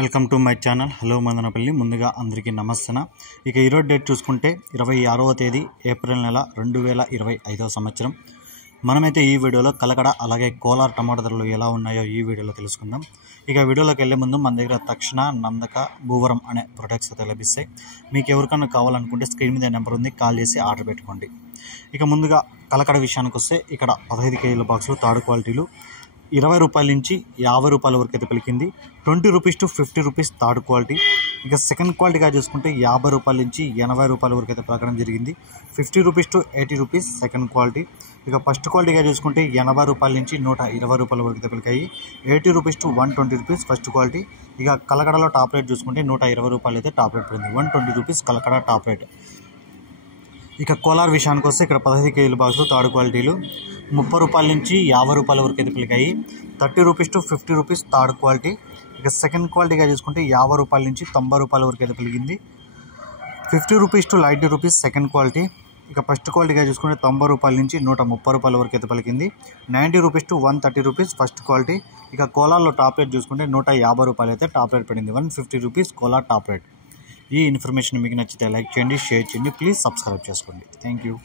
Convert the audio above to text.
Welcome to my channel. Hello Madanapalle. ముందుగా అందరికీ నమస్తే. ఇక ఈరోజు డేట్ చూసుకుంటే 26వ తేదీ ఏప్రిల్ నెల 2025వ సంవత్సరం. మనమైతే ఈ వీడియోలో కలకడ అలాగే కోలార్ టమాటా ధరలు ఎలా ఉన్నాయో ఈ వీడియోలో తెలుసుకుందాం. ఇక వీడియోలోకి వెళ్ళే ముందు మన దగ్గర తక్షణ, నందక, భూవరం అనే ప్రొడక్ట్స్ అయితే లభిస్తాయి. మీకు ఎవరికన్నా కావాలనుకుంటే స్క్రీన్ మీద నెంబర్ ఉంది, కాల్ చేసి ఆర్డర్ పెట్టుకోండి. ఇక ముందుగా కలకడ విషయానికి వస్తే ఇక్కడ 15 కేజీల బాక్సులు థర్డ్ క్వాలిటీలు 20 రూపాయల నుంచి 50 రూపాయల వరకు అయితే పలికింది. 20 rupees to 50 rupees third quality. ఇక సెకండ్ క్వాలిటీగా చూసుకుంటే 50 రూపాయల నుంచి 80 రూపాయల వరకు అయితే పలకడం జరిగింది. 50 rupees to 80 rupees second quality. ఇక ఫస్ట్ క్వాలిటీగా చూసుకుంటే 80 రూపాయల నుంచి 120 రూపాయల వరకు అయితే పలికాయి. 80 rupees to 120 rupees first quality. ఇక కలకడలో టాప్ రేట్ చూసుకుంటే 120 రూపాయలు అయితే టాప్ రేట్ పడింది. 120 రూపీస్ కలకడ టాప్ రేట్. ఇక కోలార్ విషయానికి వస్తే ఇక్కడ 15 కేజీల బాక్సులు థర్డ్ క్వాలిటీలు 30 రూపాయల నుంచి 50 రూపాయల వరకు అయితే పలికాయి. 30 rupees to 50 rupees third quality. ఇక సెకండ్ క్వాలిటీగా చూసుకుంటే 50 రూపాయల నుంచి 90 రూపాయల వరకు అయితే పలికింది. 50 rupees to 90 rupees second quality. ఇక ఫస్ట్ క్వాలిటీగా చూసుకుంటే 90 రూపాయల నుంచి 130 రూపాయల వరకు అయితే పలికింది. 90 rupees to 130 rupees first quality. ఇక కోలార్లో టాప్ రేట్ చూసుకుంటే 150 రూపాయలు అయితే టాప్ రేట్ పడింది. 150 రూపీస్ కోలార్ టాప్ రేట్. ఈ ఇన్ఫర్మేషన్ మీకు నచ్చితే లైక్ చేయండి, షేర్ చేయండి, ప్లీజ్ సబ్స్క్రైబ్ చేసుకోండి. Thank you.